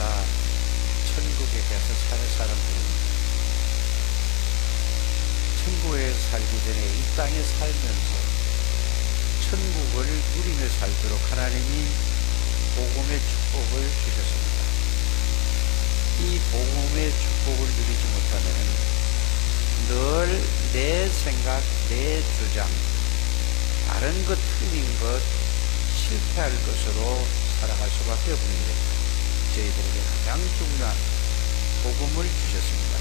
다 천국에 가서 사는 사람들입니다. 천국에 살기 전에 이 땅에 살면서 천국을 누리며 살도록 하나님이 복음의 축복을 주셨습니다. 이 복음의 축복을 누리지 못하면 늘 내 생각, 내 주장, 다른 것, 틀린 것, 실패할 것으로 살아갈 수밖에 없는데 저희들에게 가장 중요한 복음을 주셨습니다.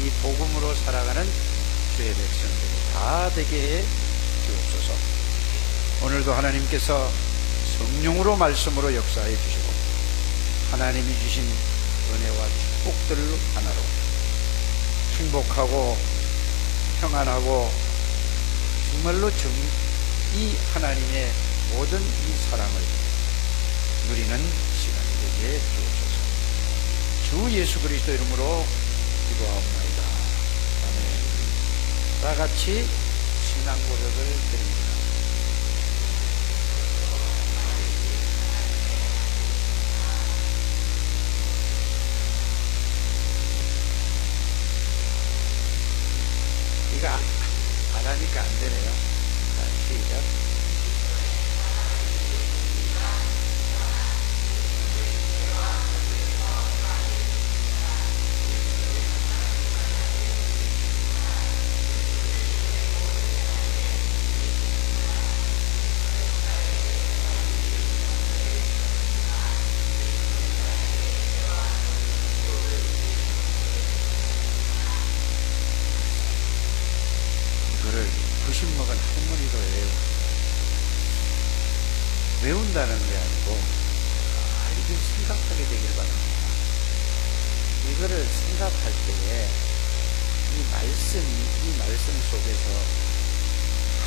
이 복음으로 살아가는 주의 백성들이 다 되게 해 주옵소서. 오늘도 하나님께서 성령으로 말씀으로 역사해 주시고 하나님이 주신 은혜와 축복들로 하나로 행복하고 평안하고 정말로 이 하나님의 모든 이 사랑을 누리는 시간이 되게 주옵소서. 주 예수 그리스도 이름으로 기도하옵나이다. 아멘. 다 같이 신앙 고백을 드립니다. 이거 안 하니까 안 되네요. 자, 시작. 이거를 90먹은 할머니도 외운다는 게 아니고 이렇게 생각하게 되길 바랍니다. 이거를 생각할 때에 이 말씀 속에서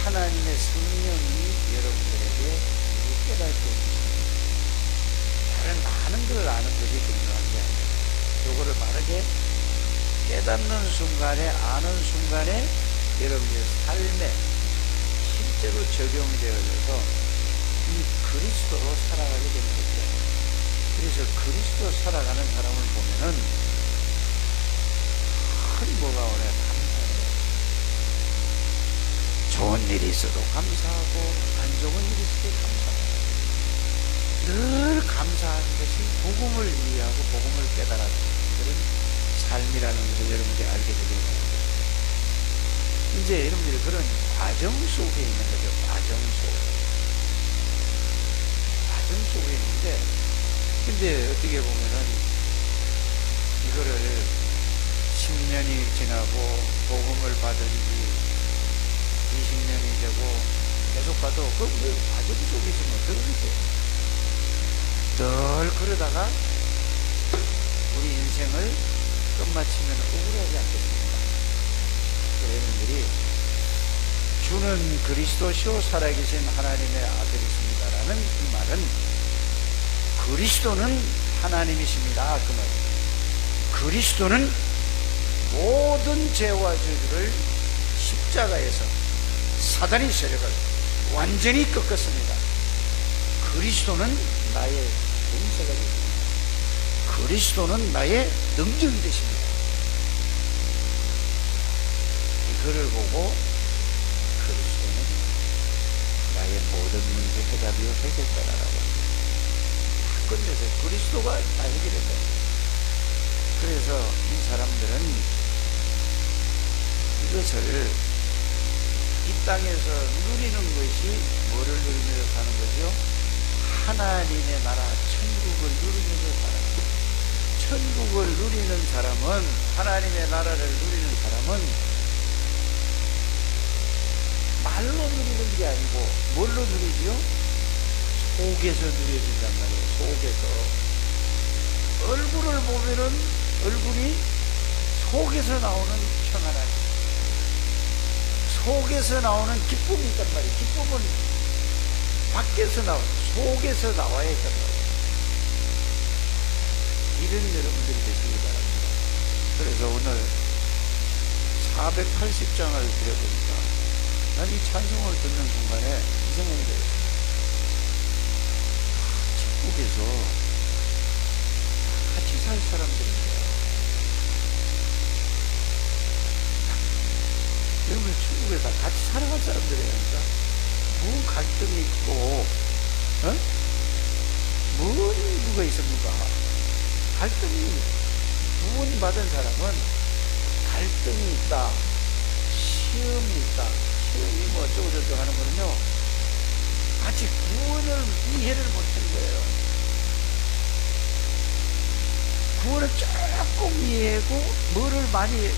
하나님의 성령이 여러분들에게 깨닫게 해주십니다. 다른 많은 걸 아는 것이 중요한 게 아니에요. 이거를 바르게 깨닫는 순간에, 아는 순간에 여러분의 삶에 실제로 적용이 되어져서 이 그리스도로 살아가게 되는 거죠. 그래서 그리스도로 살아가는 사람을 보면은 뭐가 오네. 감사해요. 좋은 일이 있어도 감사하고 안 좋은 일이 있어도 감사해요. 늘 감사하는 것이 복음을 이해하고 복음을 깨달아서 그런 삶이라는 것을 여러분들이 알게 되길 바랍니다. 이제 여러분들이 그런 과정 속에 있는 거죠. 과정 속에 있는데, 근데 어떻게 보면은 이거를 10년이 지나고 복음을 받은 지 20년이 되고 계속 가도 그 과정 속에 있으면 어떻게 늘 그러다가 우리 인생을 끝마치면 억울하지 않겠습니까? 여러분들이 주는 그리스도시요 살아계신 하나님의 아들이십니다라는 이 말은 그리스도는 하나님이십니다. 그 말. 그리스도는 모든 죄와 저주를 십자가에서 사단의 세력을 완전히 꺾었습니다. 그리스도는 나의 용서가 되십니다. 그리스도는 나의 능력이 되십니다. 이거를 보고 그리스도는 나의 모든 문제 해답이요 해결자라고 합니다. 끝내서 그리스도가 다 해결했다. 그래서 이 사람들은 이것을 이 땅에서 누리는 것이 뭐를 누리면서 사는 거죠? 하나님의 나라 천국을 누리면서 살아요. 천국을 누리는 사람은, 하나님의 나라를 누리는 사람은 말로 누리는 게 아니고 뭘로 누리지요? 속에서 누려진단 말이에요. 속에서. 얼굴을 보면은 얼굴이 속에서 나오는 평안함, 속에서 나오는 기쁨이 있단 말이에요. 기쁨은 밖에서 속에서 나와야 했단 말이에요. 이런 여러분들이 되시기 바랍니다. 그래서 오늘 480장을 드려보니까 난 이 찬송을 듣는 순간에 이 생각이 들어요. 천국에서 살 사람들인데요. 여러분 중국에서 같이 살아갈 사람들이니까 무슨 갈등이 있고 뭔 이유가 있습니까? 갈등이 구원 받은 사람은 갈등이 있다, 시험이 있다. 시험이 뭐 어쩌고저쩌고 하는 거는요, 아직 구원을 이해를 못한 거예요. 구원을 조금 이해하고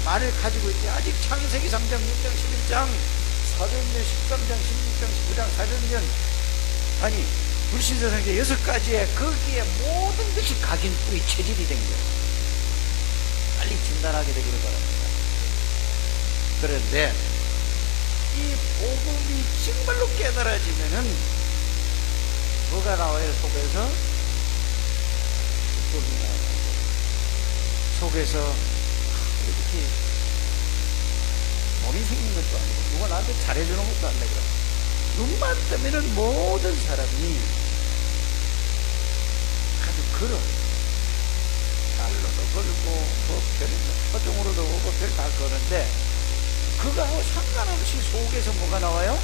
말을 가지고 있지. 아직 창세기 3장, 6장, 11장, 사도행전 13장, 16장, 19장, 사도행전 아니 불신자상제 6가지에 거기에 모든 것이 각인 뿌리 체질이 된 거예요. 빨리 진단하게 되기를 바랍니다. 그런데 이 복음이 정말로 깨달아지면은 뭐가 나와요? 속에서 기쁨이 나와요. 속에서 이렇게 돈이 생긴 것도 아니고 누가 나한테 잘해주는 것도 아니고 눈만 뜨면은 모든 사람이 아주 걸어. 달러도 걸고 뭐 표정으로도 오고 별 다 거는데 그거하고 상관없이 속에서 뭐가 나와요?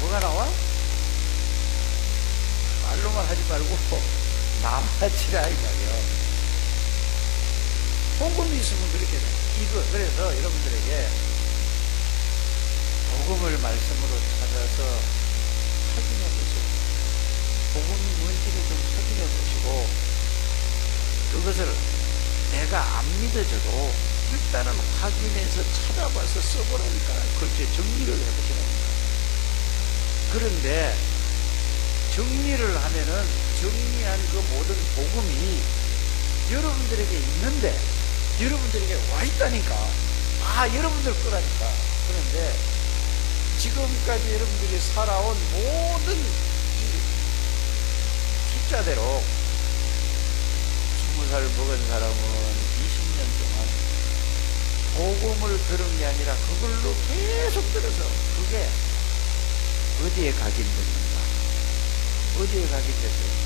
뭐가 나와? 말로만 하지 말고 나와지라 이 말이요. 복음이 있으면 그렇게 돼. 그래서 여러분들에게 복음을 말씀으로 찾아서 확인해 보세요. 복음이 뭔지를 좀 확인해 보시고 그것을 내가 안 믿어져도 일단은 확인해서 찾아봐서 써보라니까. 그렇게 정리를 해보시라니까. 그런데 정리를 하면은 정리한 그 모든 복음이 여러분들에게 있는데 여러분들에게 와 있다니까. 여러분들 거라니까. 그런데 지금까지 여러분들이 살아온 모든 숫자대로 20살 먹은 사람은 20년 동안 복음을 들은 게 아니라 그걸로 계속 들어서 그게 어디에 각인됐는가? 어디에 각인됐어요?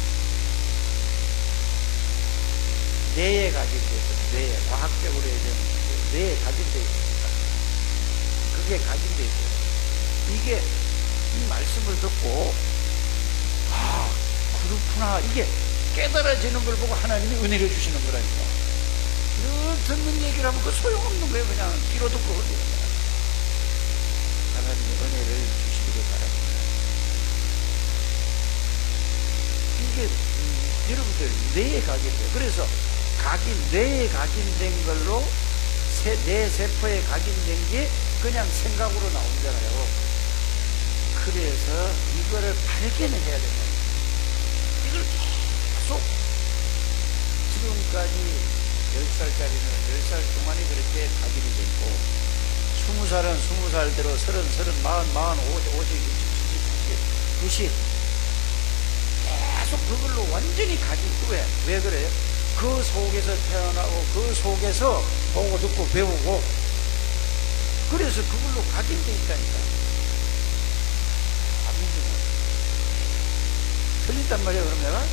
뇌에 각인됐어요. 뇌에. 과학적으로 얘기하면 뇌에 각인되어 있습니다. 그게 각인되어 있어요. 이게 이 말씀을 듣고 그렇구나. 이게 깨달아지는 걸 보고 하나님이 은혜를 주시는 거라니까. 듣는 얘기를 하면 그 소용없는 거예요. 그냥 귀로 듣고 흘리는 거야. 하나님의 은혜를 주시기를 바랍니다. 이게 여러분들 뇌에 각인돼요. 그래서 뇌에 각인된 걸로 뇌 세포에 각인된 게 그냥 생각으로 나오잖아요. 그래서 이거를 발견을 해야 된다. 이걸 계속 지금까지 10살짜리는 10살 동안이 그렇게 각인이 됐고 20살은 20살대로 30, 40, 40, 50, 60, 70, 90 계속 그걸로 완전히 각인. 왜 그래요? 그 속에서 태어나고 그 속에서 보고 듣고 배우고 그래서 그걸로 각인돼 있다니까. 안 믿으면 틀린단 말이에요. 그러면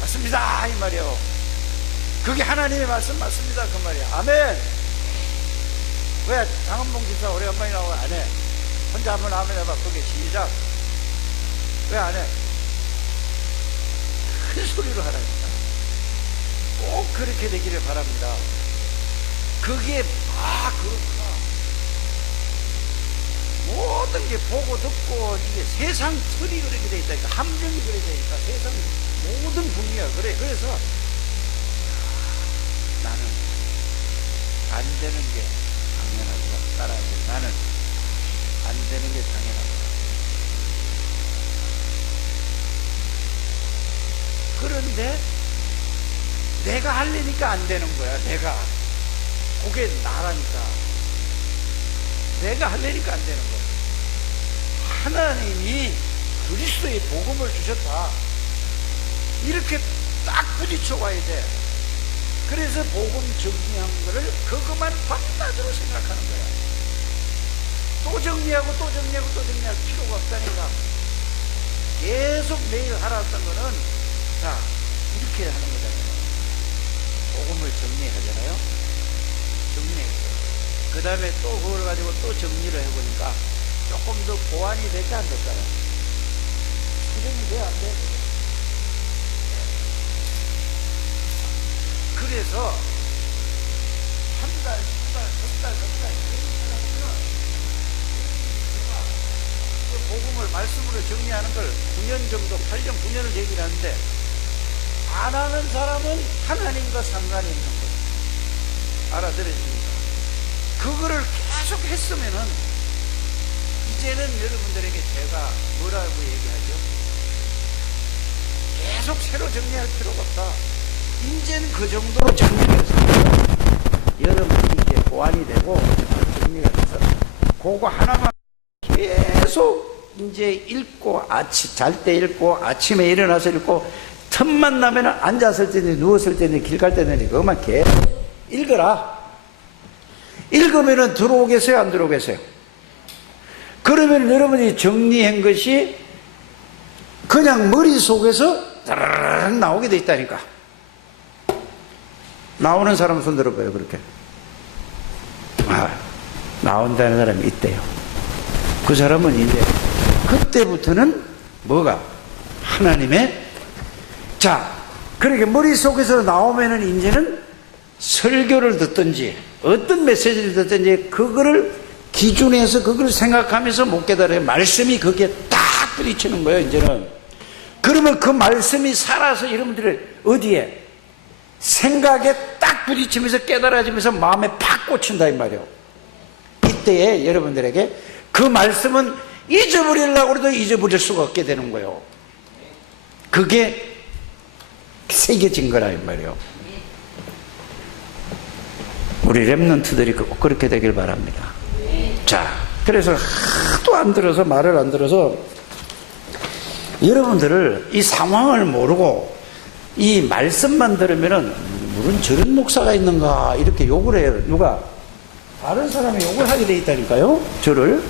맞습니다 이 말이에요. 그게 하나님의 말씀 맞습니다 그 말이야. 아멘. 왜 장은봉 집사 오래간만에 나오고 안 해? 혼자 한번 아멘 해봐. 그게 시작. 왜 안 해? 큰 소리로 하라니까. 꼭 그렇게 되기를 바랍니다. 그게 그렇구나. 모든 게 보고 듣고 이게 세상 틀이 그렇게 돼 있다니까. 함정이 그렇게 돼 있다. 세상 모든 분야 그래. 그래서 나는 안 되는 게 당연하고 따라하고 나는 안 되는 게 당연하고. 그런데 내가 하려니까 안 되는 거야. 그게 나라니까. 내가 하려니까 안 되는 거야. 하나님이 그리스도의 복음을 주셨다. 이렇게 딱 부딪혀 와야 돼. 그래서 복음 정리한 거를 그것만 반나절로 생각하는 거야. 또 정리하고 또 정리하고 또 정리할 필요가 없다니까. 계속 매일 하라던 거는 이렇게 하는 거잖아요. 복음을 정리하잖아요. 정리해요. 그 다음에 또 그걸 가지고 또 정리를 해보니까 조금 더 보완이 될까 안 될까요? 수정이 돼, 안 돼? 그래서 한 달, 두 달, 석 달, 그 복음을 말씀으로 정리하는 걸 9년 정도, 8년, 9년을 얘기를 하는데 안 하는 사람은 하나님과 상관이 있는 거예요. 알아들으십니까? 그거를 계속 했으면은 이제는 여러분들에게 제가 뭐라고 얘기하죠? 계속 새로 정리할 필요가 없다. 이제는 그 정도로 정리해서 여러분이 이제 보완이 되고 정리가 돼서 그거 하나만 계속 이제 읽고 잘 때 읽고 아침에 일어나서 읽고 틈만 나면 앉았을 때는 누웠을 때는 길 갈 때는 그것만 계속 읽어라. 읽으면 들어오겠어요, 안 들어오겠어요? 그러면 여러분이 정리한 것이 그냥 머릿속에서 따라락 나오게 돼 있다니까. 나오는 사람 손 들어봐요. 그렇게 나온다는 사람이 있대요. 그 사람은 이제 그때부터는 뭐가 하나님의 그렇게 머릿속에서 나오면은 이제는 설교를 듣든지 어떤 메시지를 듣든지 그거를 기준해서 그걸 생각하면서 못 깨달아요. 말씀이 거기에 딱 부딪히는 거예요. 이제는 그러면 그 말씀이 살아서 여러분들을 어디에 생각에 딱 부딪히면서 깨달아지면서 마음에 팍 꽂힌다 이 말이에요. 이때에 여러분들에게 그 말씀은 잊어버리려고 해도 잊어버릴 수가 없게 되는 거예요. 그게 새겨진 거라 이 말이에요. 우리 렘넌트들이 꼭 그렇게 되길 바랍니다. 그래서 하도 안 들어서 말을 안 들어서 여러분들을 이 상황을 모르고 이 말씀만 들으면은 무슨 저런 목사가 있는가 이렇게 욕을 해요. 누가? 다른 사람이 욕을 하게 돼 있다니까요. 저를.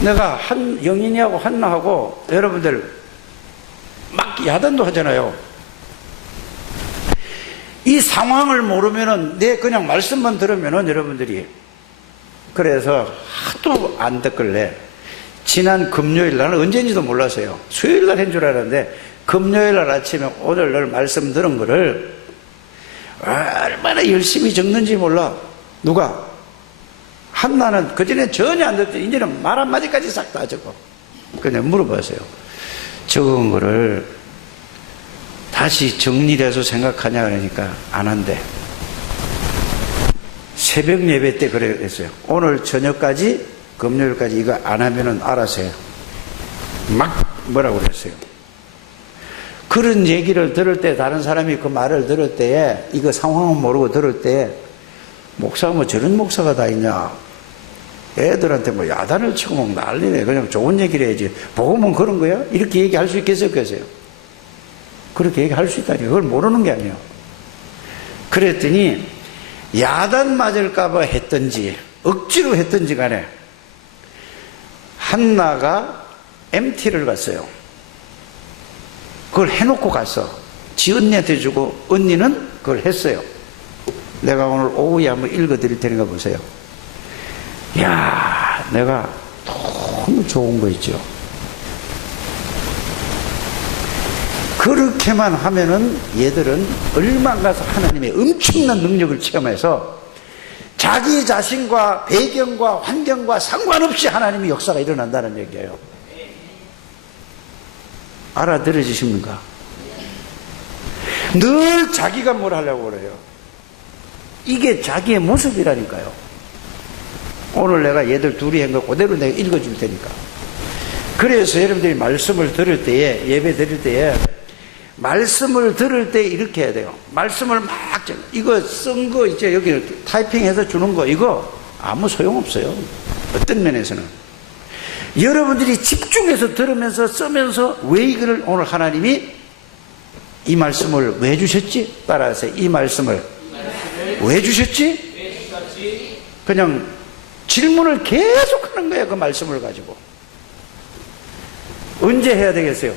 내가 영인이하고 한나하고 여러분들 막 야단도 하잖아요. 이 상황을 모르면은 그냥 말씀만 들으면은 여러분들이 그래서 하도 안 듣길래 지난 금요일 날은 언제인지도 몰랐어요. 수요일 날 한 줄 알았는데 금요일 날 아침에 오늘 날 말씀 들은 거를 얼마나 열심히 적는지 몰라. 누가? 한나는 그전에 전혀 안 듣지. 이제는 말 한마디까지 싹 다 적어. 그냥 물어봤어요. 적은 거를 다시 정리를 해서 생각하냐 그러니까 안 한대. 새벽 예배 때 그랬어요. 오늘 저녁까지 금요일까지 이거 안 하면은 알아서 해요. 막 뭐라고 그랬어요. 그런 얘기를 들을 때 다른 사람이 그 말을 들을 때에 이거 상황은 모르고 들을 때 목사가 뭐 저런 목사가 다 있냐. 애들한테 뭐 야단을 치고 막 난리네. 그냥 좋은 얘기를 해야지. 복음은 그런 거야? 이렇게 얘기할 수 있겠어요? 그렇게 얘기할 수 있다니. 그걸 모르는 게 아니에요. 그랬더니 야단 맞을까봐 했던지 억지로 했던지 간에 한나가 MT를 갔어요. 그걸 해놓고 갔어. 지 언니한테 주고 언니는 그걸 했어요. 내가 오늘 오후에 한번 읽어드릴 테니까 보세요. 이야, 내가 너무 좋은 거 있죠. 그렇게만 하면은 얘들은 얼마 가서 하나님의 엄청난 능력을 체험해서 자기 자신과 배경과 환경과 상관없이 하나님의 역사가 일어난다는 얘기예요. 알아들으십니까? 늘 자기가 뭘 하려고 그래요. 이게 자기의 모습이라니까요. 오늘 내가 얘들 둘이 한 거 그대로 내가 읽어줄 테니까. 그래서 여러분들이 말씀을 들을 때에, 예배 드릴 때에 말씀을 들을 때 이렇게 해야 돼요. 말씀을 막 이거 쓴 거 이제 여기 타이핑해서 주는 거 이거 아무 소용없어요. 어떤 면에서는 여러분들이 집중해서 들으면서 쓰면서 왜 이거를 오늘 하나님이 이 말씀을 왜 주셨지? 따라서 이 말씀을 왜 주셨지? 그냥 질문을 계속 하는 거예요. 그 말씀을 가지고 언제 해야 되겠어요?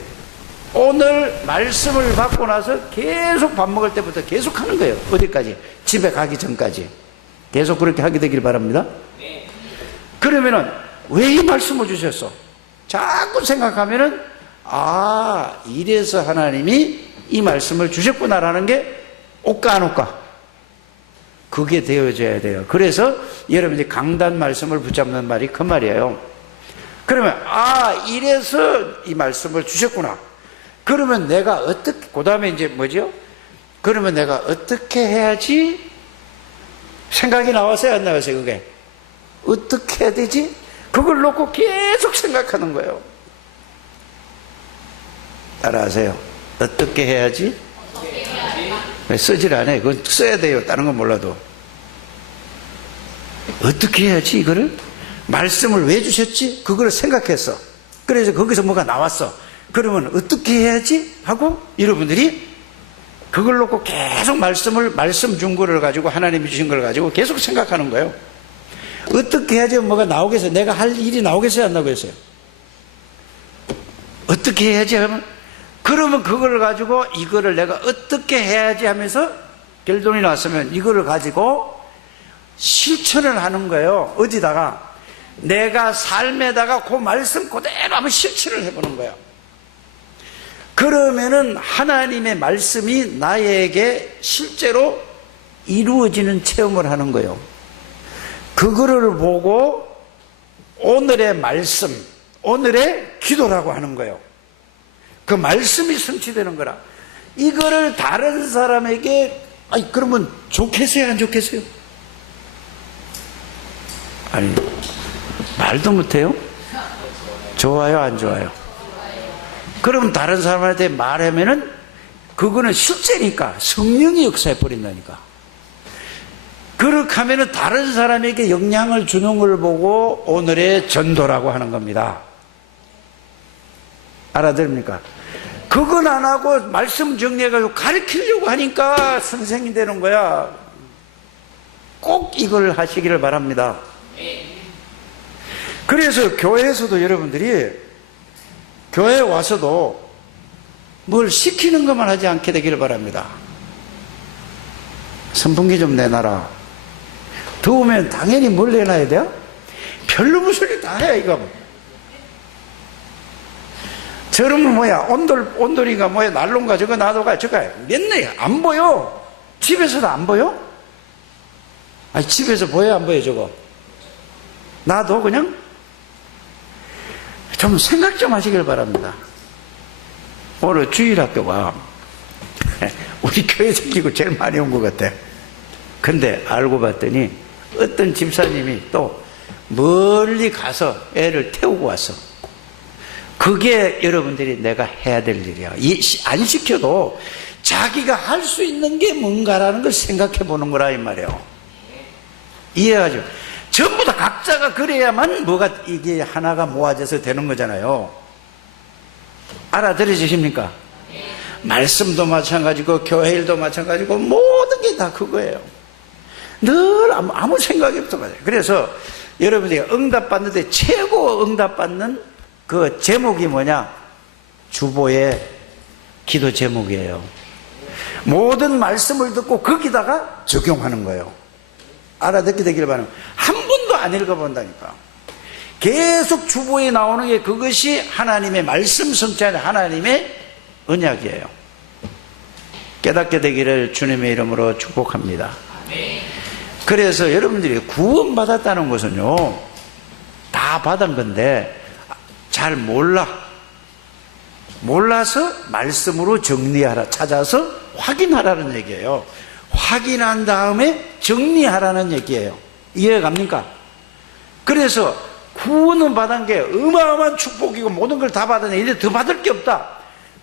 오늘 말씀을 받고 나서 계속 밥 먹을 때부터 계속 하는 거예요. 어디까지? 집에 가기 전까지. 계속 그렇게 하게 되길 바랍니다. 그러면은 왜 이 말씀을 주셨어? 자꾸 생각하면은 이래서 하나님이 이 말씀을 주셨구나라는 게 올까 안 올까? 그게 되어져야 돼요. 그래서 여러분이 강단 말씀을 붙잡는 말이 그 말이에요. 그러면 이래서 이 말씀을 주셨구나. 그러면 내가 어떻게, 그 다음에 이제 뭐죠? 그러면 내가 어떻게 해야지? 생각이 나왔어요, 안 나왔어요, 그게? 어떻게 해야 되지? 그걸 놓고 계속 생각하는 거예요. 따라하세요. 어떻게 해야지? 왜 쓰질 않아요? 그건 써야 돼요. 다른 건 몰라도. 어떻게 해야지, 이거를? 말씀을 왜 주셨지? 그걸 생각했어. 그래서 거기서 뭐가 나왔어. 그러면 어떻게 해야지? 하고 여러분들이 그걸 놓고 계속 말씀 준 거를 가지고, 하나님이 주신 걸 가지고 계속 생각하는 거예요. 어떻게 해야지 뭐가 나오겠어요? 내가 할 일이 나오겠어요? 안 나오겠어요? 어떻게 해야지 하면, 그러면 그걸 가지고 이거를 내가 어떻게 해야지 하면서 결론이 났으면 이거를 가지고 실천을 하는 거예요. 어디다가? 내가 삶에다가 그 말씀 그대로 한번 실천을 해보는 거예요. 그러면은 하나님의 말씀이 나에게 실제로 이루어지는 체험을 하는 거예요. 그거를 보고 오늘의 말씀, 오늘의 기도라고 하는 거예요. 그 말씀이 성취되는 거라. 이거를 다른 사람에게 그러면 좋겠어요, 안 좋겠어요? 아니, 말도 못해요? 좋아요, 안 좋아요? 그럼 다른 사람한테 말하면은 그거는 실제니까 성령이 역사해 버린다니까. 그렇게 하면은 다른 사람에게 영향을 주는 걸 보고 오늘의 전도라고 하는 겁니다. 알아들습니까? 그건 안 하고 말씀 정리해가지고 가르치려고 하니까 선생이 되는 거야. 꼭 이걸 하시기를 바랍니다. 그래서 교회에서도 여러분들이 교회에 와서도 뭘 시키는 것만 하지 않게 되기를 바랍니다. 선풍기 좀 내놔라. 더우면 당연히 뭘 내놔야 돼요? 별로 소리 다 해, 이거. 저러면 뭐야, 온돌이가 뭐야, 난로인가 저거 놔둬가 저거 맨날 안 보여. 집에서도 안 보여? 아니, 집에서 보여, 안 보여, 저거? 놔둬, 그냥? 좀 생각 좀 하시길 바랍니다. 오늘 주일학교가 우리 교회 생기고 제일 많이 온 것 같아. 근데 알고 봤더니 어떤 집사님이 또 멀리 가서 애를 태우고 왔어. 그게 여러분들이 내가 해야 될 일이야. 안 시켜도 자기가 할 수 있는 게 뭔가라는 걸 생각해 보는 거라 이 말이에요. 이해하죠? 전부 다 각자가 그래야만 뭐가 이게 하나가 모아져서 되는 거잖아요. 알아들으십니까? 말씀도 마찬가지고 교회 일도 마찬가지고 모든 게 다 그거예요. 늘 아무 생각이 없어. 그래서 여러분들이 응답받는데 최고 응답받는 그 제목이 뭐냐? 주보의 기도 제목이에요. 모든 말씀을 듣고 거기다가 적용하는 거예요. 알아듣게 되기를 바랍니다. 한 번도 안 읽어본다니까. 계속 주보에 나오는 게 그것이 하나님의 말씀 성취하는 하나님의 언약이에요. 깨닫게 되기를 주님의 이름으로 축복합니다. 그래서 여러분들이 구원받았다는 것은요, 다 받은 건데 잘 몰라서 말씀으로 정리하라, 찾아서 확인하라는 얘기예요. 확인한 다음에 정리하라는 얘기예요. 이해가 갑니까? 그래서 구원은 받은 게 어마어마한 축복이고 모든 걸 다 받았네. 이제 더 받을 게 없다.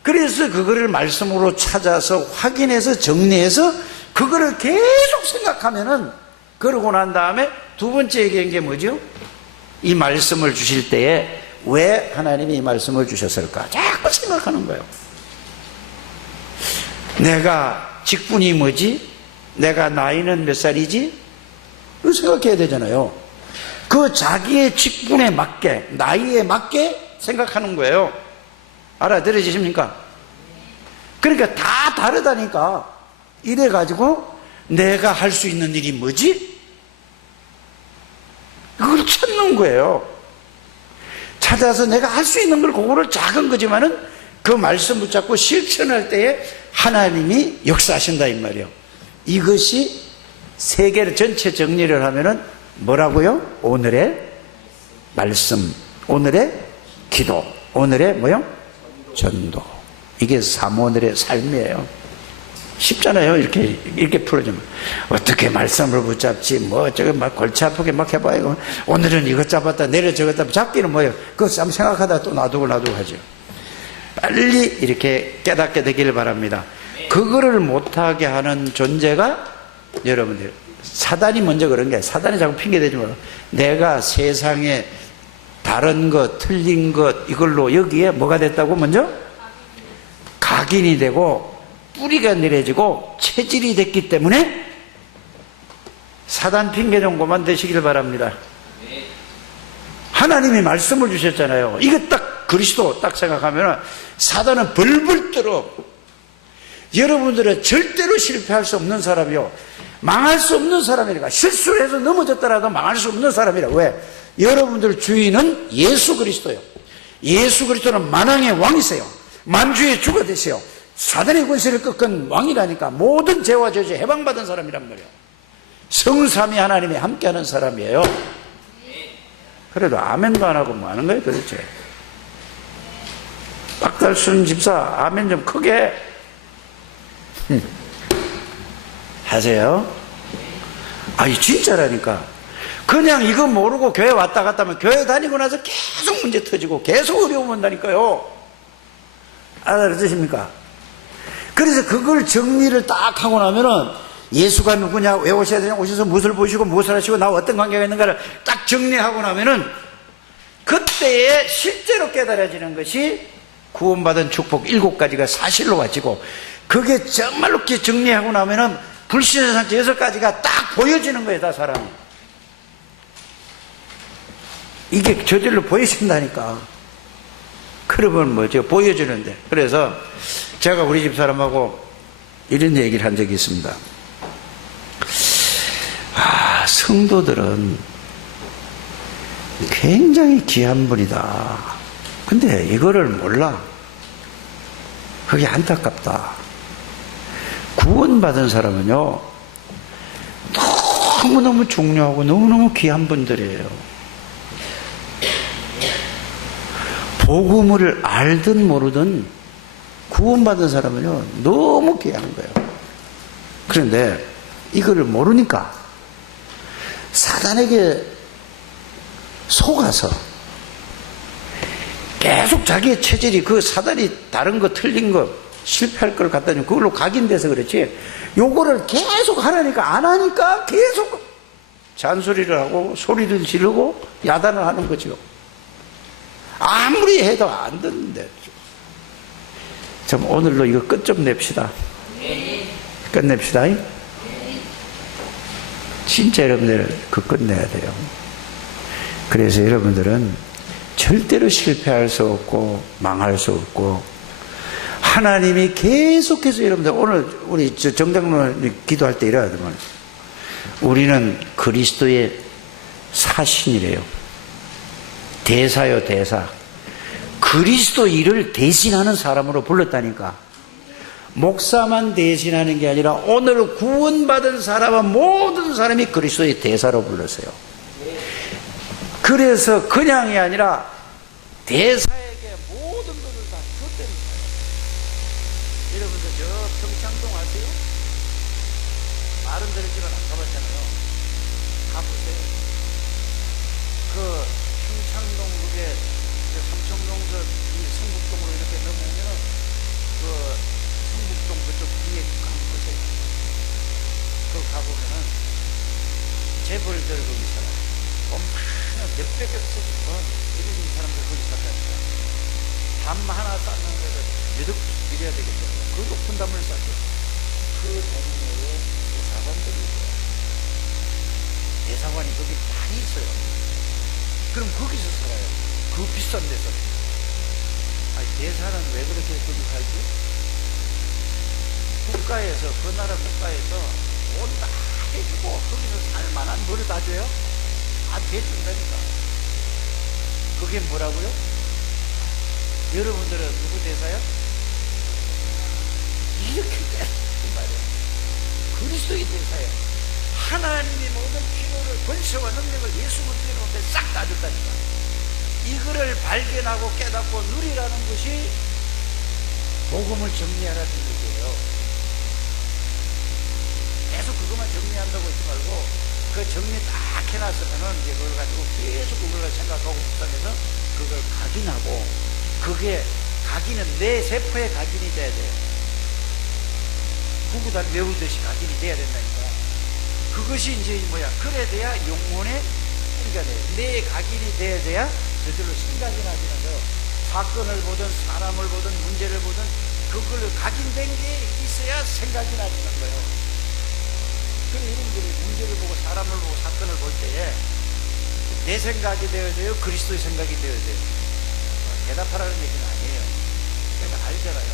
그래서 그거를 말씀으로 찾아서 확인해서 정리해서 그거를 계속 생각하면은, 그러고 난 다음에 두 번째 얘기한 게 뭐죠? 이 말씀을 주실 때에 왜 하나님이 이 말씀을 주셨을까? 자꾸 생각하는 거예요. 내가 직분이 뭐지? 내가 나이는 몇 살이지? 이거 생각해야 되잖아요. 그 자기의 직분에 맞게, 나이에 맞게 생각하는 거예요. 알아들으십니까? 그러니까 다 다르다니까. 이래가지고 내가 할 수 있는 일이 뭐지? 그걸 찾는 거예요. 찾아서 내가 할 수 있는 걸 그거를 작은 거지만은 그 말씀 붙잡고 실천할 때에 하나님이 역사하신다 이 말이에요. 이것이 세계를 전체 정리를 하면은 뭐라고요? 오늘의 말씀, 오늘의 기도, 오늘의 뭐요? 전도. 이게 사모늘의 삶이에요. 쉽잖아요. 이렇게 풀어주면. 어떻게 말씀을 붙잡지? 뭐, 저거 막 골치 아프게 막 해봐요. 오늘은 이것 잡았다, 내일 저것 잡았다. 잡기는 뭐예요? 그거 참 생각하다 또 놔두고 하죠. 빨리 이렇게 깨닫게 되기를 바랍니다. 그거를 못하게 하는 존재가 여러분들, 사단이 먼저 그런 게, 사단이 자꾸 핑계대지 마라. 내가 세상에 다른 것, 틀린 것, 이걸로 여기에 뭐가 됐다고 먼저? 각인이 되고, 뿌리가 내려지고, 체질이 됐기 때문에, 사단 핑계 좀 그만 대시길 바랍니다. 하나님이 말씀을 주셨잖아요. 이거 딱 그리스도 딱 생각하면, 사단은 벌벌 떨어. 여러분들은 절대로 실패할 수 없는 사람이요. 망할 수 없는 사람이니까. 실수를 해서 넘어졌더라도 망할 수 없는 사람이라. 왜? 여러분들 주인은 예수 그리스도예요. 예수 그리스도는 만왕의 왕이세요. 만주의 주가 되세요. 사단의 권세를 꺾은 왕이라니까. 모든 죄와 저주 해방받은 사람이란 말이에요. 성삼위 하나님이 함께하는 사람이에요. 그래도 아멘도 안 하고 뭐 하는 거예요 도대체? 박달순 집사 아멘 좀 크게 하세요. 아니 진짜라니까. 그냥 이거 모르고 교회 왔다 갔다 하면 교회 다니고 나서 계속 문제 터지고 계속 어려움 온다니까요. 알아들으십니까? 그래서 그걸 정리를 딱 하고 나면은 예수가 누구냐, 왜 오셔야 되냐, 오셔서 무엇을 보시고 무엇을 하시고 나와 어떤 관계가 있는가를 딱 정리하고 나면은 그때에 실제로 깨달아지는 것이 구원받은 축복 7가지가 사실로 와지고, 그게 정말로 이렇게 정리하고 나면은 불신의 상처 6가지가 딱 보여지는 거예요, 다 사람이. 이게 저절로 보여진다니까. 그러면 뭐죠? 보여주는데. 그래서 제가 우리 집 사람하고 이런 얘기를 한 적이 있습니다. 성도들은 굉장히 귀한 분이다. 근데 이거를 몰라. 그게 안타깝다. 구원받은 사람은요, 너무너무 중요하고 너무너무 귀한 분들이에요. 복음을 알든 모르든 구원받은 사람은요, 너무 귀한 거예요. 그런데 이거를 모르니까 사단에게 속아서 계속 자기의 체질이, 그 사단이 다른 거 틀린 거 실패할 걸 갖다 주면 그걸로 각인돼서 그렇지, 요거를 계속 하라니까 안 하니까 계속 잔소리를 하고 소리를 지르고 야단을 하는 거죠. 아무리 해도 안 듣는데. 좀 오늘로 이거 끝 좀 냅시다. 끝냅시다. 진짜 여러분들 그 끝내야 돼요. 그래서 여러분들은 절대로 실패할 수 없고 망할 수 없고, 하나님이 계속해서 여러분들, 오늘 우리 정장로님 기도할 때 이러더만, 우리는 그리스도의 사신이래요. 대사요, 대사. 그리스도 일을 대신하는 사람으로 불렀다니까. 목사만 대신하는 게 아니라 오늘 구원받은 사람은 모든 사람이 그리스도의 대사로 불렀어요. 그래서 그냥이 아니라 대사에게 모든 것을 다 줬다는 거예요. 여러분들 저 평창동 아세요? 말은 들었지만 안 가봤잖아요. 가보세요. 그 평창동 그게 삼청동 이 성북동으로 이렇게 넘으면 그 성북동 그쪽 뒤에 가면 보세요. 그거 가보면은 재벌들 거기 있어요. 몇백 개 쓰고 이런 사람들 거기 살다니까. 담 하나 쌓는 데서 몇 억씩 이래야 되겠죠. 그 높은 담을 쌓죠. 그 동네에 대사관들이 있어요. 대사관이 거기 많이 있어요. 그럼 거기서 살아요. 그 비싼 데서. 아니, 대사는 왜 그렇게 거기 살지? 국가에서, 그 나라 국가에서 돈 다 해주고 거기서 살만한 뭐를 다 줘요? 다 대준다니까. 그게 뭐라고요? 여러분들은 누구 대사요? 이렇게 이 말이에요. 그리스도의 대사예요. 하나님이 모든 필요를, 권세와 능력을 예수 그리스도로 싹 다 줬다니까. 이거를 발견하고 깨닫고 누리라는 것이 복음을 정리하라는 얘기예요. 계속 그것만 정리한다고 하지 말고 그 정리 딱 해놨으면은 이제 그걸 가지고 계속 그걸 생각하고 묵상해서 그걸 각인하고, 그게 각인은 내 세포에 각인이 돼야 돼요. 구구단 외우듯이 각인이 돼야 된다니까. 그것이 이제 뭐야? 그래 돼야 영혼의 뿌리가 돼요. 내 각인이 돼야 저절로 생각이 나지는 거예요. 사건을 보든 사람을 보든 문제를 보든 그걸 각인된 게 있어야 생각이 나지는 거예요. 그래 여러분들이 문제를 보고 사람을 보고 사건을 볼 때에 내 생각이 되어야 돼요? 그리스도의 생각이 되어야 돼요? 대답하라는 얘기는 아니에요. 내가 알잖아요.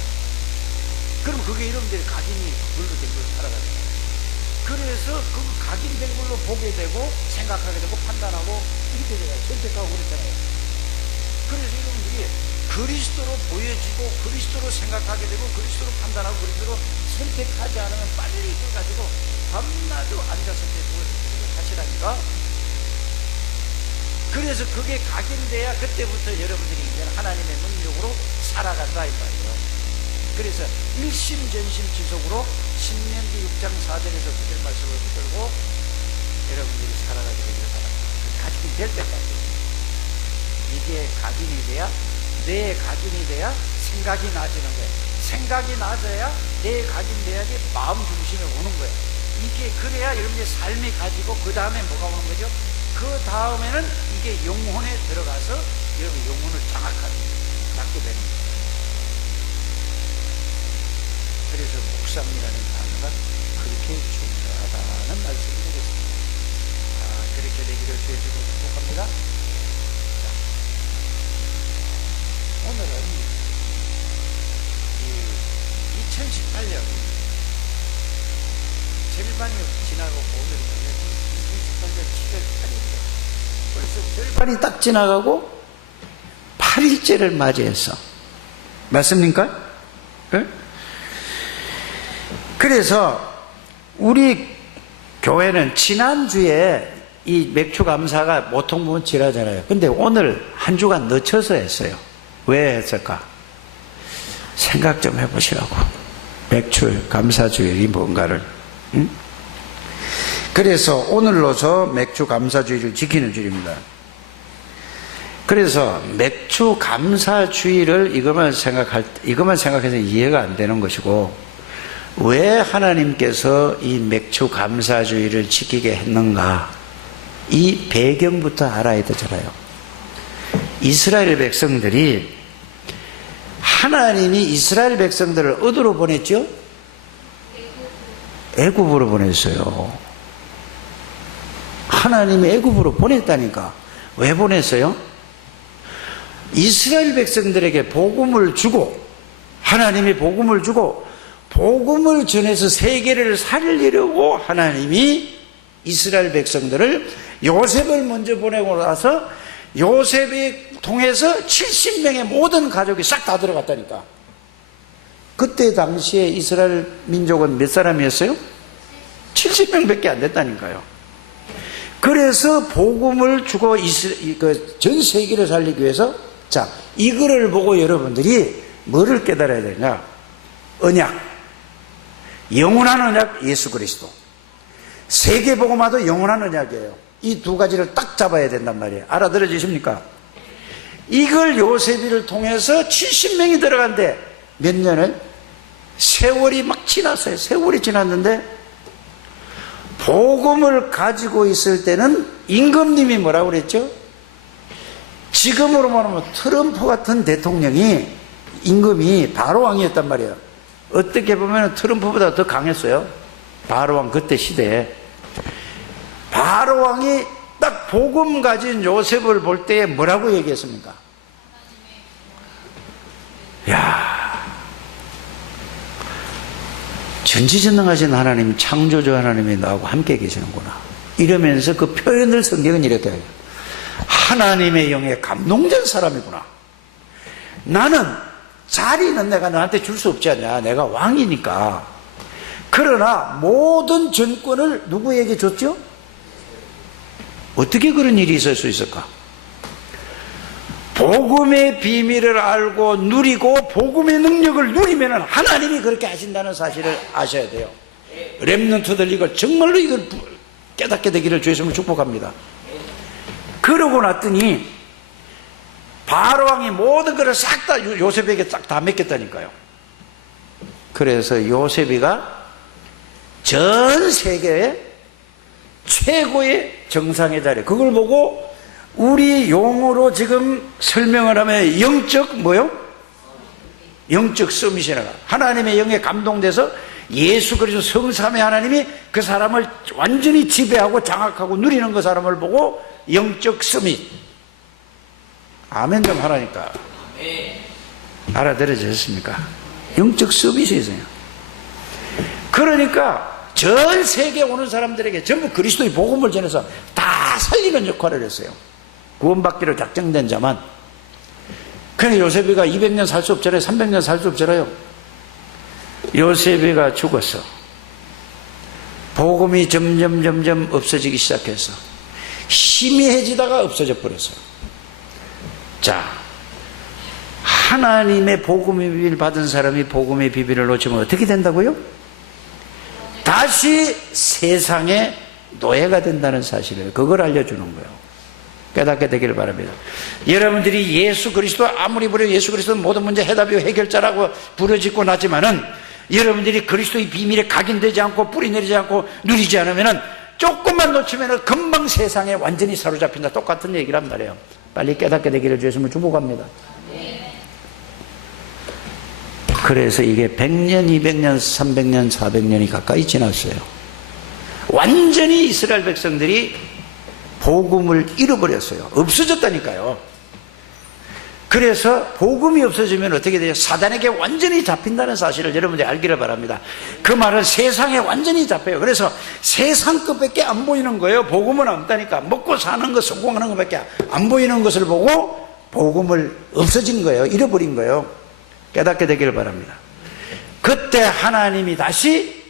그럼 그게 여러분들이 각인이 그걸로 된 걸 살아가는 거예요. 그래서 그 각인된 걸로 보게 되고 생각하게 되고 판단하고 이렇게 돼요. 선택하고 그랬잖아요. 그래서 여러분들이 그리스도로 보여지고 그리스도로 생각하게 되고 그리스도로 판단하고 그리스도로 선택하지 않으면 빨리 그걸 가지고 밤낮으로 앉아서 누워서 하시라니까. 그래서 그게 각인돼야 그때부터 여러분들이 이제 하나님의 능력으로 살아간다 이 말이에요. 그래서 일심전심지속으로 신명기 6장 4절에서 9절 말씀을 붙들고 여러분들이 살아가게 되기를 바랍니다. 각인이 될 때까지. 이게 각인이 돼야, 내 각인이 돼야 생각이 나지는 거예요. 생각이 나져야 내 각인돼야지 마음 중심에 오는 거예요. 이게 그래야 여러분의 삶이 가지고 그 다음에 뭐가 오는 거죠? 그 다음에는 이게 영혼에 들어가서 여러분 영혼을 장악하는 갖게 되는 거예요. 그래서 묵상이라는 단어가 그렇게 중요하다는 말씀을 드리겠습니다. 그렇게 되기를 주의 이름으로 축복합니다. 오늘은 이 2018년 절반이 지나고 오늘은 2018년 7월 8일이에요. 벌써 절반이 딱 지나가고 8일째를 맞이해서 맞습니까? 네? 그래서 우리 교회는 지난주에 이 맥주 감사가 보통 보면 지나잖아요. 근데 오늘 한 주간 늦춰서 했어요. 왜 했을까? 생각 좀 해보시라고. 맥주 감사주일이 뭔가를. 응? 그래서 오늘로서 맥주 감사주일을 지키는 주일입니다. 그래서 맥주 감사주일을 이것만 생각해서 이해가 안 되는 것이고, 왜 하나님께서 이 맥주 감사주일을 지키게 했는가? 이 배경부터 알아야 되잖아요. 이스라엘 백성들이, 하나님이 이스라엘 백성들을 어디로 보냈죠? 애굽으로 보냈어요. 하나님이 애굽으로 보냈다니까. 왜 보냈어요? 이스라엘 백성들에게 복음을 주고, 하나님이 복음을 주고 복음을 전해서 세계를 살리려고 하나님이 이스라엘 백성들을 요셉을 먼저 보내고 나서 요셉이 통해서 70명의 모든 가족이 싹 다 들어갔다니까. 그때 당시에 이스라엘 민족은 몇 사람이었어요? 70명밖에 안 됐다니까요. 그래서 복음을 주고 전 세계를 살리기 위해서, 자, 이거를 보고 여러분들이 뭐를 깨달아야 되냐? 언약, 영원한 언약 예수 그리스도. 세계 복음화도 영원한 언약이에요. 이 두 가지를 딱 잡아야 된단 말이에요. 알아들어 주십니까? 이걸 요셉이를 통해서 70명이 들어간대. 몇 년을? 세월이 막 지났어요. 세월이 지났는데 복음을 가지고 있을 때는 임금님이 뭐라고 그랬죠? 지금으로 말하면 트럼프 같은 대통령이, 임금이 바로왕이었단 말이에요. 어떻게 보면 트럼프보다 더 강했어요. 바로왕 그때 시대에. 바로왕이 딱 복음 가진 요셉을 볼 때 뭐라고 얘기했습니까? 야, 전지전능하신 하나님, 창조주 하나님이 나하고 함께 계시는구나. 이러면서 그 표현을 성경은 이렇게 해요. 하나님의 영에 감동된 사람이구나. 나는 자리는 내가 너한테 줄 수 없지 않냐. 내가 왕이니까. 그러나 모든 전권을 누구에게 줬죠? 어떻게 그런 일이 있을 수 있을까? 복음의 비밀을 알고 누리고 복음의 능력을 누리면 하나님이 그렇게 하신다는 사실을 아셔야 돼요. 렘넌트들 이걸 정말로 이걸 깨닫게 되기를 주의 이름으로 축복합니다. 그러고 났더니 바로왕이 모든 것을 싹 다 요셉에게 싹 다 맡겼다니까요. 그래서 요셉이가 전 세계의 최고의 정상의 자리, 그걸 보고 우리 용어로 지금 설명을 하면 영적 뭐요? 영적 서밋이라고. 하나님의 영에 감동돼서 예수 그리스도 성삼의 하나님이 그 사람을 완전히 지배하고 장악하고 누리는 그 사람을 보고 영적 서밋. 아멘 좀 하라니까. 알아들어지셨습니까? 영적 서밋이 있어요. 그러니까 전 세계에 오는 사람들에게 전부 그리스도의 복음을 전해서 다 살리는 역할을 했어요. 구원받기로 작정된 자만. 그냥 요셉이가 200년 살 수 없잖아요. 300년 살 수 없잖아요. 요셉이가 죽었어. 복음이 점점 없어지기 시작했어. 희미해지다가 없어져 버렸어요. 자, 하나님의 복음의 비밀 받은 사람이 복음의 비밀을 놓치면 어떻게 된다고요? 다시 세상의 노예가 된다는 사실을, 그걸 알려주는 거예요. 깨닫게 되기를 바랍니다. 여러분들이 예수 그리스도, 아무리 부려 예수 그리스도는 모든 문제 해답이고 해결자라고 부르짖고 났지만은 여러분들이 그리스도의 비밀에 각인되지 않고 뿌리 내리지 않고 누리지 않으면은 조금만 놓치면은 금방 세상에 완전히 사로잡힌다. 똑같은 얘기란 말이에요. 빨리 깨닫게 되기를 주였으면 축복합니다. 그래서 이게 100년, 200년, 300년, 400년이 가까이 지났어요. 완전히 이스라엘 백성들이 복음을 잃어버렸어요. 없어졌다니까요. 그래서 복음이 없어지면 어떻게 돼요? 사단에게 완전히 잡힌다는 사실을 여러분들이 알기를 바랍니다. 그 말은 세상에 완전히 잡혀요. 그래서 세상 것밖에 안 보이는 거예요. 복음은 없다니까. 먹고 사는 것, 성공하는 것밖에 안 보이는 것을 보고 복음을 없어진 거예요. 잃어버린 거예요. 깨닫게 되기를 바랍니다. 그때 하나님이 다시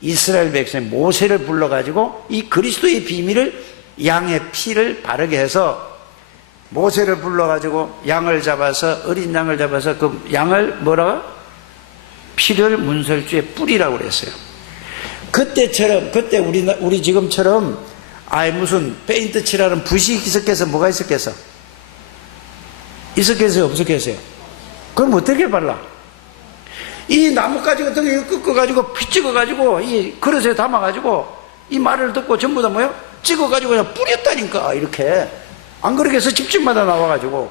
이스라엘 백성 모세를 불러가지고 이 그리스도의 비밀을, 양의 피를 바르게 해서 모세를 불러가지고 양을 잡아서, 어린 양을 잡아서 그 양을 뭐라고? 피를 문설주에 뿌리라고 그랬어요. 그때처럼, 그때 우리 지금처럼 무슨 페인트 칠하는 붓이 있었겠어? 뭐가 있었겠어? 있었겠어요? 없었겠어요? 그럼 어떻게 발라? 이 나무 가지고 어떻게 꺾어가지고 피 찍어가지고 이 그릇에 담아가지고 이 말을 듣고 전부 다 뭐요? 찍어가지고 그냥 뿌렸다니까. 이렇게 안 그렇게 해서 집집마다 나와가지고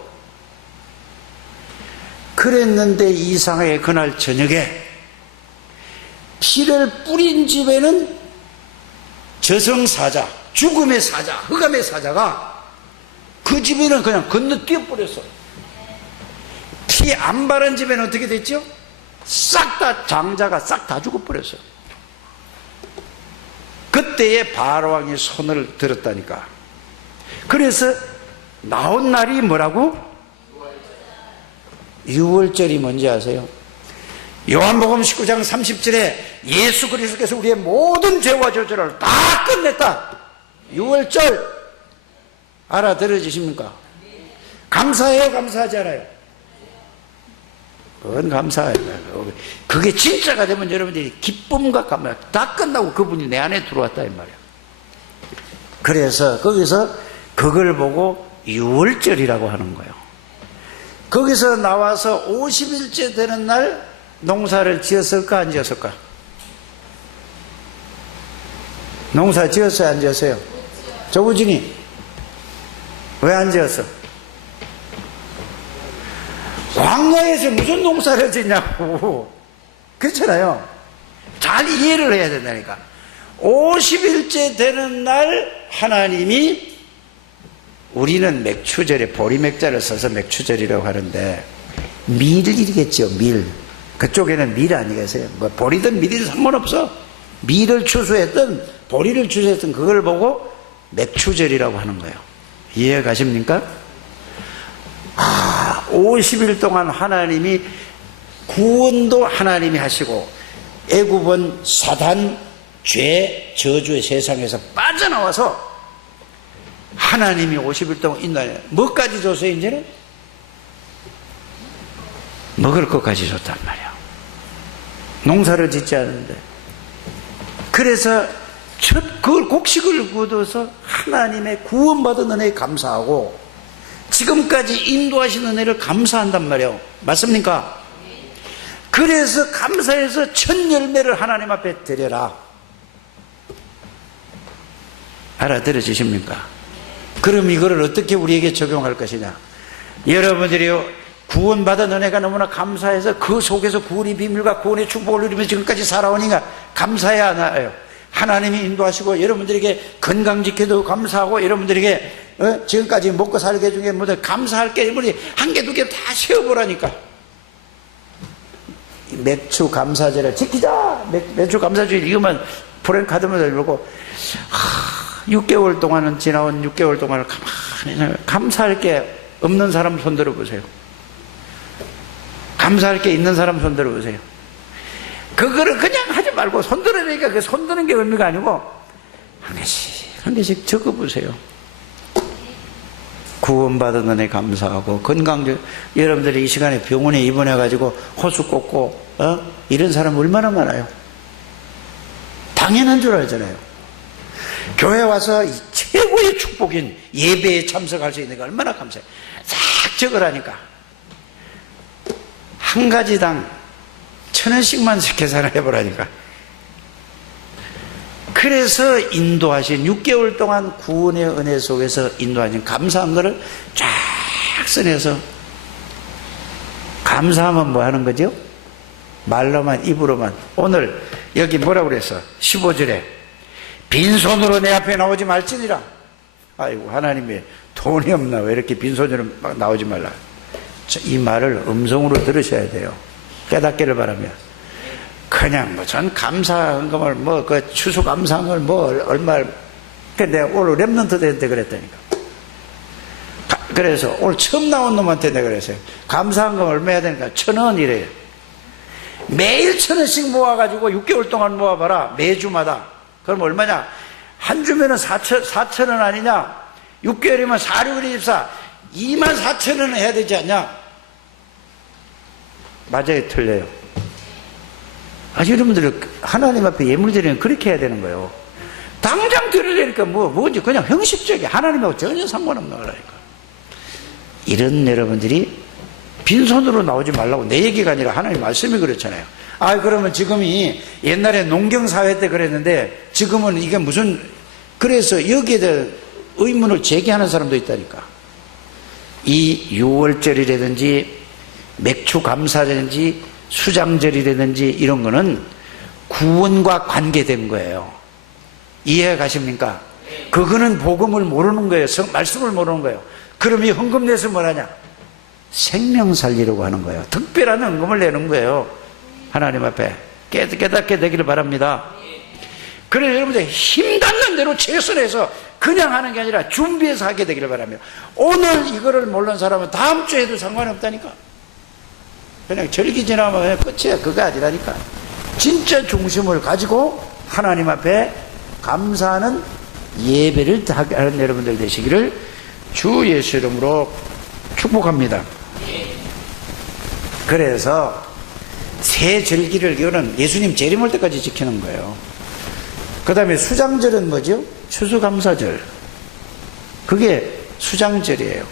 그랬는데 이상하게 그날 저녁에 피를 뿌린 집에는 저승사자, 죽음의 사자, 흑암의 사자가 그 집에는 그냥 건너뛰어 버렸어. 피 안 바른 집에는 어떻게 됐죠? 싹 다, 장자가 싹 다 죽어버렸어요. 그때에 바로왕이 손을 들었다니까. 그래서 나온 날이 뭐라고? 6월절이 뭔지 아세요? 요한복음 19장 30절에 예수 그리스도께서 우리의 모든 죄와 저주를 다 끝냈다. 6월절 알아들어지십니까? 감사해요, 감사하지 않아요? 그건 감사해요. 그게 진짜가 되면 여러분들이 기쁨과 감사 다 끝나고 그분이 내 안에 들어왔다 이 말이야. 그래서 거기서 그걸 보고 6월절이라고 하는 거예요. 거기서 나와서 50일째 되는 날 농사를 지었을까 안 지었을까? 농사 지었어요 안 지었어요? 조구진이 왜 안 지었어? 광야에서 무슨 농사를 짓냐고. 그렇잖아요. 잘 이해를 해야 된다니까. 50일째 되는 날 하나님이, 우리는 맥추절에 보리맥자를 써서 맥추절이라고 하는데 밀이겠죠. 밀. 그쪽에는 밀 아니겠어요? 뭐 보리든 밀이든 상관없어. 밀을 추수했든 보리를 추수했든 그걸 보고 맥추절이라고 하는 거예요. 이해 가십니까? 50일 동안 하나님이 구원도 하나님이 하시고 애굽은 사단, 죄, 저주의 세상에서 빠져나와서 하나님이 50일 동안 인도하냐. 뭐까지 줬어요? 이제는 먹을 것까지 줬단 말이야. 농사를 짓지 않는데. 그래서 그걸 곡식을 거둬서 하나님의 구원받은 은혜에 감사하고 지금까지 인도하신 은혜를 감사한단 말이에요. 맞습니까? 그래서 감사해서 첫 열매를 하나님 앞에 드려라. 알아들어지십니까? 그럼 이거를 어떻게 우리에게 적용할 것이냐? 여러분들이요, 구원받은 은혜가 너무나 감사해서 그 속에서 구원의 비밀과 구원의 축복을 누리면서 지금까지 살아오니까 감사해야 하나요? 하나님이 인도하시고 여러분들에게 건강 지켜도 감사하고 여러분들에게 지금까지 먹고 살게 해준 게 뭐든 감사할 게 한 개 두 개 다 세워보라니까. 맥주 감사절을 지키자. 맥주 감사절 이거만 프랭카드만 들고 6개월 동안은 지나온 6개월 동안을 가만히 감사할 게 없는 사람 손 들어보세요. 감사할 게 있는 사람 손 들어보세요. 그거를 그냥 하지 말고 손 들으니까 그 손 드는 게 의미가 아니고 한 개씩 적어보세요. 구원받은 은혜 감사하고 건강. 여러분들이 이 시간에 병원에 입원해가지고 호수 꽂고 이런 사람 얼마나 많아요. 당연한 줄 알잖아요. 교회 와서 최고의 축복인 예배에 참석할 수 있는 게 얼마나 감사해요. 싹 적으라니까. 한 가지당 1,000원씩만 계산을 해보라니까. 그래서 인도하신 6개월 동안 구원의 은혜 속에서 인도하신 감사한 거를 쫙 써내서 감사하면 뭐 하는 거죠? 말로만 입으로만. 오늘 여기 뭐라고 그랬어? 15절에 빈손으로 내 앞에 나오지 말지니라. 아이고 하나님이 돈이 없나 왜 이렇게 빈손으로 막 나오지 말라. 이 말을 음성으로 들으셔야 돼요. 깨닫기를 바라며. 그냥 뭐 전 감사한 것을 뭐 그 추수 감사한 걸 뭐 얼마. 근데 오늘 랩런트 대회 때 그랬다니까. 그래서 오늘 처음 나온 놈한테 내가 그랬어요. 감사한 건 얼마 해야 되니까 1,000원 이래요. 매일 1,000원씩 모아가지고 6개월 동안 모아봐라. 매주마다. 그럼 얼마냐? 한 주면은 4,000원 아니냐? 6개월이면 4, 6, 24. 24,000원은 해야 되지 않냐? 맞아요, 틀려요? 여러분들 하나님 앞에 예물 드리면 그렇게 해야 되는 거예요. 당장 드리려니까 뭐지? 그냥 형식적이야. 하나님하고 전혀 상관없는 거라니까. 이런 여러분들이 빈손으로 나오지 말라고 내 얘기가 아니라 하나님 말씀이 그렇잖아요. 그러면 지금이 옛날에 농경사회 때 그랬는데 지금은 이게 무슨, 그래서 여기에 대해 의문을 제기하는 사람도 있다니까. 이 6월절이라든지 맥주 감사라든지 수장절이라든지 이런 거는 구원과 관계된 거예요. 이해 가십니까? 그거는 복음을 모르는 거예요. 말씀을 모르는 거예요. 그럼 이 헌금 내서 뭐하냐? 생명 살리려고 하는 거예요. 특별한 헌금을 내는 거예요. 하나님 앞에 깨닫게 되기를 바랍니다. 그래서 여러분들 힘 닿는 대로 최선해서 그냥 하는 게 아니라 준비해서 하게 되기를 바랍니다. 오늘 이거를 모르는 사람은 다음 주에 해도 상관없다니까. 그냥 절기 지나면 그냥 끝이야. 그거 아니라니까. 진짜 중심을 가지고 하나님 앞에 감사하는 예배를 하는 여러분들 되시기를 주 예수 이름으로 축복합니다. 그래서 새 절기를 이거는 예수님 재림 올 때까지 지키는 거예요. 그 다음에 수장절은 뭐죠? 추수감사절. 그게 수장절이에요.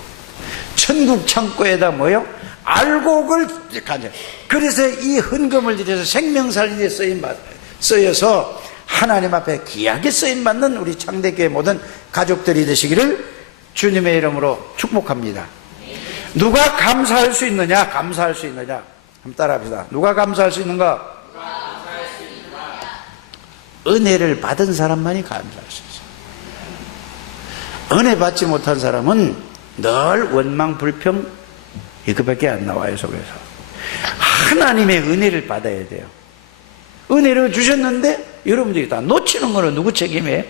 천국 창고에다 뭐요? 알곡을 가져. 그래서 이 헌금을 드려서 생명 살리는 데 쓰여서 하나님 앞에 귀하게 쓰임받는 우리 창대교회 모든 가족들이 되시기를 주님의 이름으로 축복합니다. 누가 감사할 수 있느냐? 감사할 수 있느냐? 한번 따라합시다. 누가 감사할 수 있는가? 은혜를 받은 사람만이 감사할 수 있어요. 은혜 받지 못한 사람은 늘 원망, 불평 이거밖에 안 나와요, 속에서. 하나님의 은혜를 받아야 돼요. 은혜를 주셨는데 여러분들이 다 놓치는 거는 누구 책임이에요?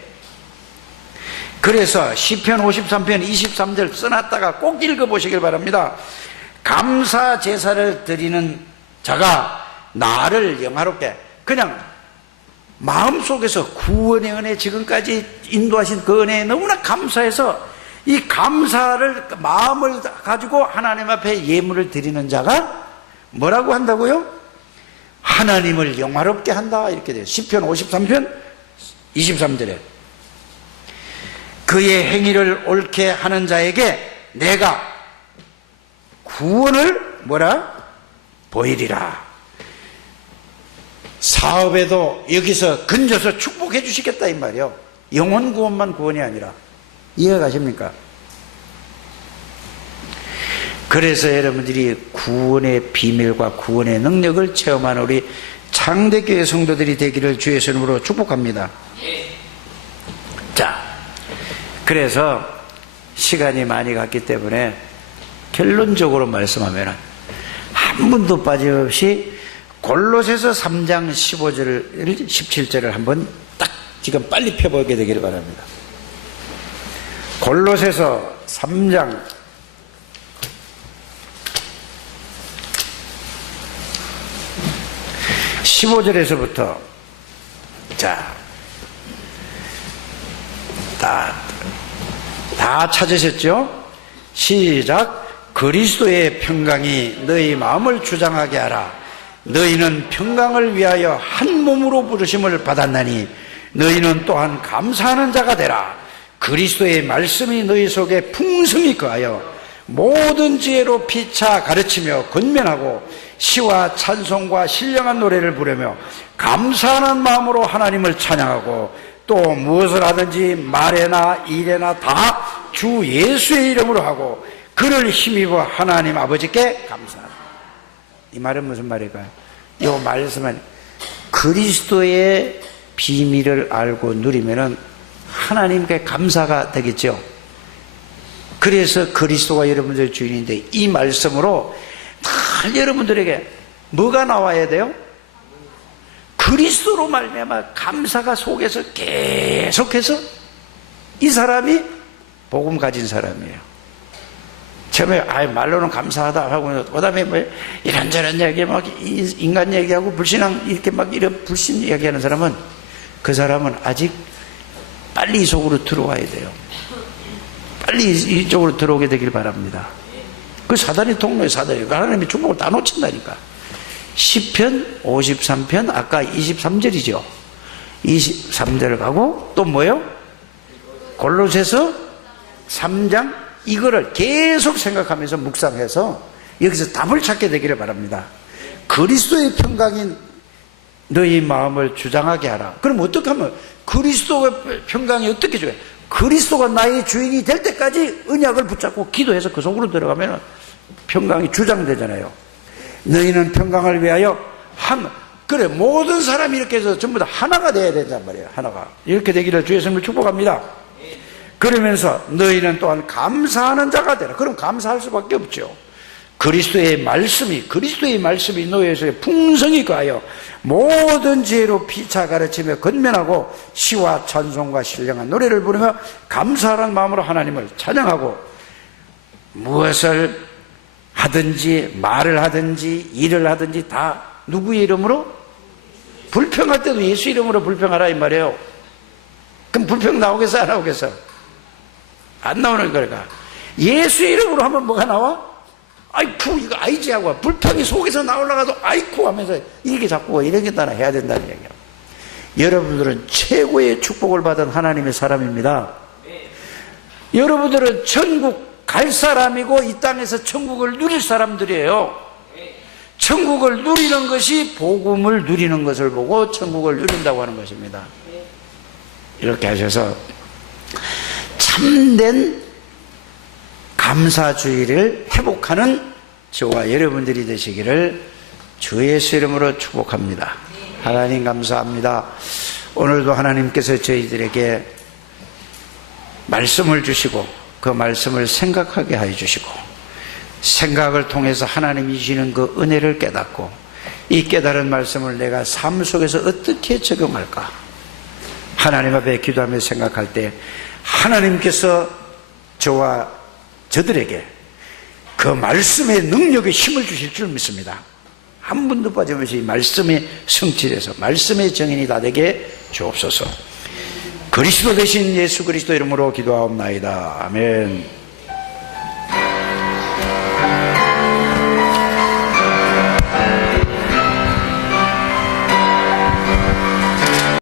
그래서 시편 53편 23절 써놨다가 꼭 읽어보시길 바랍니다. 감사 제사를 드리는 자가 나를 영화롭게, 그냥 마음속에서 구원의 은혜, 지금까지 인도하신 그 은혜에 너무나 감사해서 이 감사를 마음을 가지고 하나님 앞에 예물을 드리는 자가 뭐라고 한다고요? 하나님을 영화롭게 한다, 이렇게 돼요. 시편 53편 23절에 그의 행위를 옳게 하는 자에게 내가 구원을 뭐라? 보이리라. 사업에도 여기서 건져서 축복해 주시겠다 이 말이요. 영혼 구원만 구원이 아니라. 이해가 가십니까? 그래서 여러분들이 구원의 비밀과 구원의 능력을 체험하는 우리 창대교회 성도들이 되기를 주의 이름으로 축복합니다. 자, 그래서 시간이 많이 갔기 때문에 결론적으로 말씀하면 한 분도 빠짐없이 골로새서 3장 15절 17절을 한번 딱 지금 빨리 펴보게 되기를 바랍니다. 골로새서 3장 15절에서부터 자, 다 찾으셨죠? 시작. 그리스도의 평강이 너희 마음을 주장하게 하라. 너희는 평강을 위하여 한 몸으로 부르심을 받았나니 너희는 또한 감사하는 자가 되라. 그리스도의 말씀이 너희 속에 풍성히 거하여 모든 지혜로 피차 가르치며 권면하고 시와 찬송과 신령한 노래를 부르며 감사하는 마음으로 하나님을 찬양하고 또 무엇을 하든지 말에나 일에나 다 주 예수의 이름으로 하고 그를 힘입어 하나님 아버지께 감사하라. 이 말은 무슨 말일까요? 이 말씀은 그리스도의 비밀을 알고 누리면은 하나님께 감사가 되겠죠. 그래서 그리스도가 여러분들의 주인인데 이 말씀으로 다 여러분들에게 뭐가 나와야 돼요? 그리스도로 말미암아 감사가 속에서 계속해서 이 사람이 복음 가진 사람이에요. 처음에 말로는 감사하다 하고 그다음에 뭐 이런저런 얘기 막 인간 얘기하고 불신앙 이렇게 막 이런 불신 얘기하는 사람은 그 사람은 아직 빨리 이 속으로 들어와야 돼요. 빨리 이쪽으로 들어오게 되길 바랍니다. 그 사단이 통로에 사단이 하나님이 축복을 다 놓친다니까. 시편 53편 아까 23절이죠. 23절을 가고 또 뭐예요? 골로새서 3장 이거를 계속 생각하면서 묵상해서 여기서 답을 찾게 되기를 바랍니다. 그리스도의 평강이 너희 마음을 주장하게 하라. 그럼 어떻게 하면 그리스도의 평강이 어떻게 줘요? 그리스도가 나의 주인이 될 때까지 언약을 붙잡고 기도해서 그 속으로 들어가면 평강이 주장되잖아요. 너희는 평강을 위하여 그래 모든 사람이 이렇게 해서 전부 다 하나가 돼야 된단 말이에요. 하나가 이렇게 되기를 주의 성을 축복합니다. 그러면서 너희는 또한 감사하는 자가 되라. 그럼 감사할 수밖에 없죠. 그리스도의 말씀이 너희 속에 풍성히 거하여 모든 지혜로 피차 가르치며 권면하고 시와 찬송과 신령한 노래를 부르며 감사하는 마음으로 하나님을 찬양하고 무엇을 하든지 말을 하든지 일을 하든지 다 누구의 이름으로? 불평할 때도 예수 이름으로 불평하라 이 말이에요. 그럼 불평 나오겠어 안 나오겠어? 안 나오는 거니까 예수 이름으로 하면 뭐가 나와? 아이쿠 이거 아이지 하고 불평이 속에서 나올라가도 아이쿠 하면서 이렇게 자꾸 이렇게 따라 해야 된다는 얘기야. 여러분들은 최고의 축복을 받은 하나님의 사람입니다. 여러분들은 천국 갈 사람이고 이 땅에서 천국을 누릴 사람들이에요. 천국을 누리는 것이 복음을 누리는 것을 보고 천국을 누린다고 하는 것입니다. 이렇게 하셔서 참된 감사주의를 회복하는 저와 여러분들이 되시기를 주 예수 이름으로 축복합니다. 하나님 감사합니다. 오늘도 하나님께서 저희들에게 말씀을 주시고 그 말씀을 생각하게 해 주시고 생각을 통해서 하나님이 주시는 그 은혜를 깨닫고 이 깨달은 말씀을 내가 삶 속에서 어떻게 적용할까? 하나님 앞에 기도하며 생각할 때 하나님께서 저와 저들에게 그 말씀의 능력에 힘을 주실 줄 믿습니다. 한 분도 빠짐없이 말씀의 성취에서 말씀의 정인이 다 되게 주옵소서. 그리스도 대신 예수 그리스도 이름으로 기도하옵나이다. 아멘.